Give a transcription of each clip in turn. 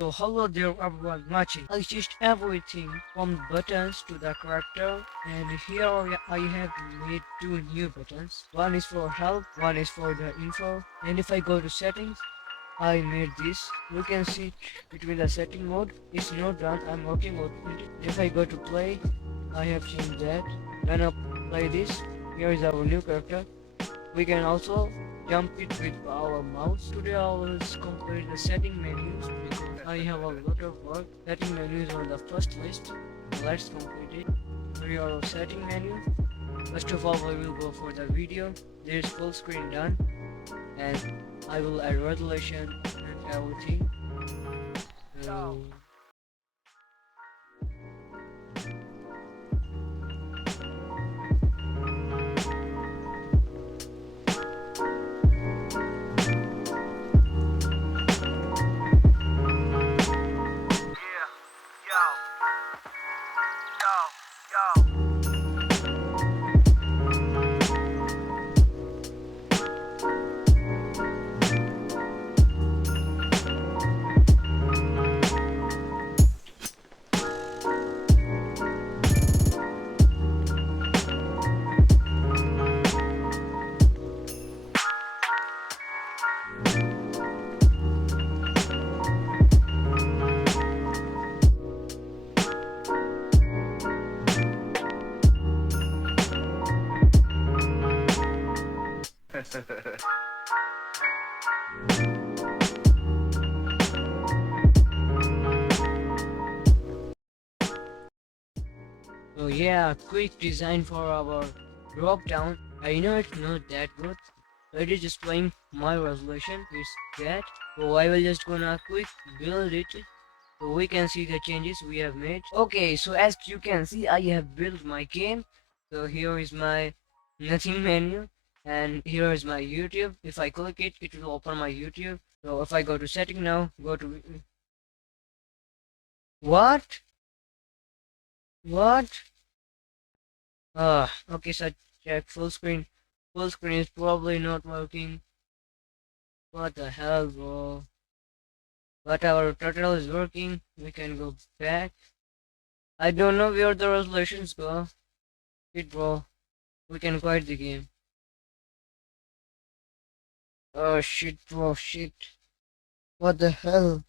So hello there everyone watching. I changed everything from buttons to the character, and here I have made two new buttons. One is for help, one is for the info. And if I go to settings, I made this. You can see between the setting mode. It's not done. I'm working on it. If I go to play, I have changed that. When I play this, here is our new character. We can also jump it with our mouse. Today I will complete the setting menus because I have a lot of work. Setting menus on the first list. Let's complete it. Here are our setting menu. First of all, we will go for the video. There is full screen done, and I will add resolution and everything. So, so yeah, quick design for our drop down. I know it's not that good. It is displaying my resolution. It's that. So I will just gonna quick build it so we can see the changes we have made. Okay, so as you can see, I have built my game. So here is my nothing menu, and here is my YouTube. If I click it, it will open my YouTube. So if I go to setting now, go to what? What? Okay, so check full screen. Full screen is probably not working. What the hell, bro? But our turtle is working. We can go back. I don't know where the resolutions go. Shit, bro. We can quit the game. Oh shit, bro, shit. What the hell?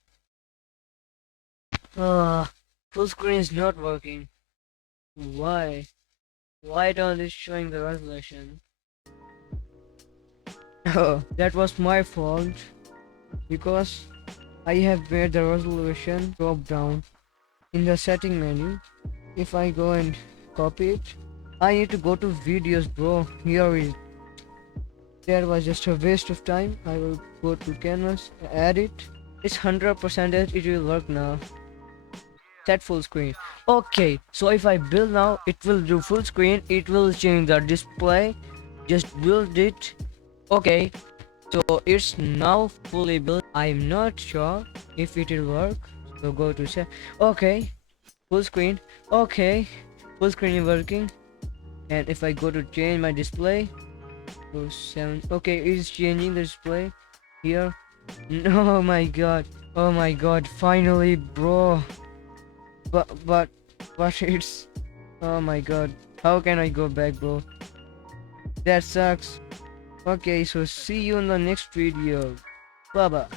Full screen is not working. Why? Why don't it showing the resolution? Oh, that was my fault. Because I have made the resolution drop down in the setting menu. If I go and copy it, I need to go to videos, bro. Here is. That was just a waste of time. I will go to canvas, add it. It's 100% that it will work now. Set full screen. Okay, so if I build now, it will do full screen. It will change the display. Just build it. Okay, so it's now fully built. I'm not sure if it will work. So go to set. Okay, full screen. Okay, full screen is working. And if I go to change my display, go 7. Okay, it's changing the display here. No, oh my god. Oh my god, finally, bro. But it's, oh my god, how can I go back, bro? That sucks. Okay, so see you in the next video. Bye bye.